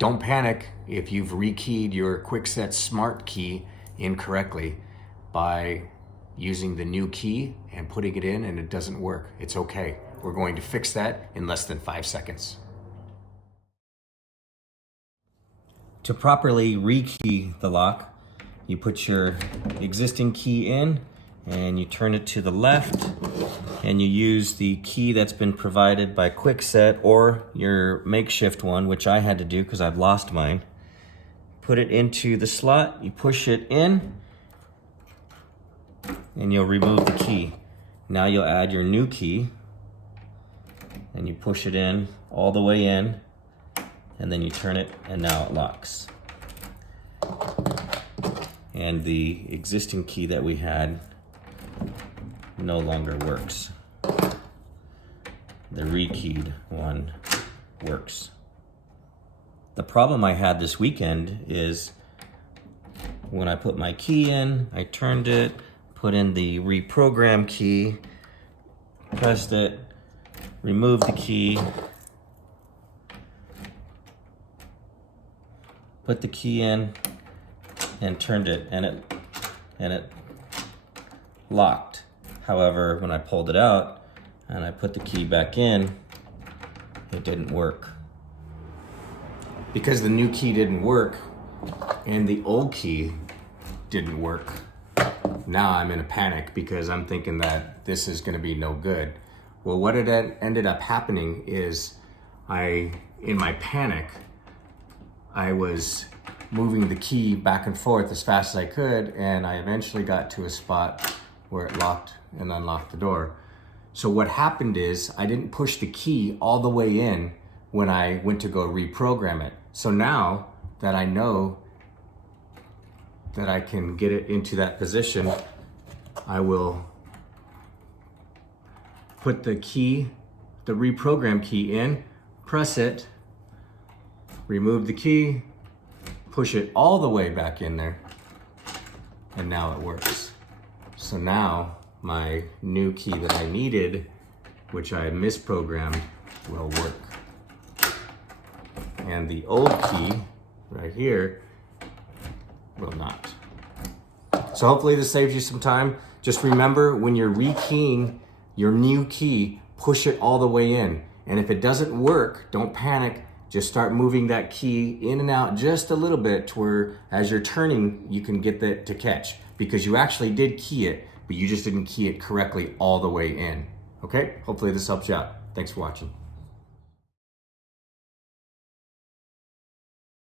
Don't panic if you've rekeyed your Kwikset Smartkey incorrectly by using the new key and putting it in and it doesn't work. It's okay. We're going to fix that in less than 5 seconds. To properly rekey the lock, you put your existing key in and you turn it to the left, and you use the key that's been provided by Kwikset or your makeshift one, which I had to do because I've lost mine. Put it into the slot, you push it in, and you'll remove the key. Now you'll add your new key, and you push it in all the way in, and then you turn it, and now it locks. And the existing key that we had no longer works. The rekeyed one works. The problem I had this weekend is when I put my key in, I turned it, put in the reprogram key, pressed it, removed the key, put the key in, and turned it, and it locked. However, when I pulled it out and I put the key back in, it didn't work. Because the new key didn't work and the old key didn't work, now I'm in a panic because I'm thinking that this is going to be no good. Well, what it ended up happening is in my panic, I was moving the key back and forth as fast as I could, and I eventually got to a spot where it locked and unlocked the door. So what happened is I didn't push the key all the way in when I went to go reprogram it. So now that I know that I can get it into that position, I will put the key, the reprogram key in, press it, remove the key, push it all the way back in there, and now it works. So now my new key that I needed, which I misprogrammed, will work. And the old key right here will not. So hopefully this saves you some time. Just remember, when you're rekeying your new key, push it all the way in. And if it doesn't work, don't panic. Just start moving that key in and out just a little bit to where as you're turning, you can get that to catch, because you actually did key it, but you just didn't key it correctly all the way in. Okay, hopefully this helps you out. Thanks for watching.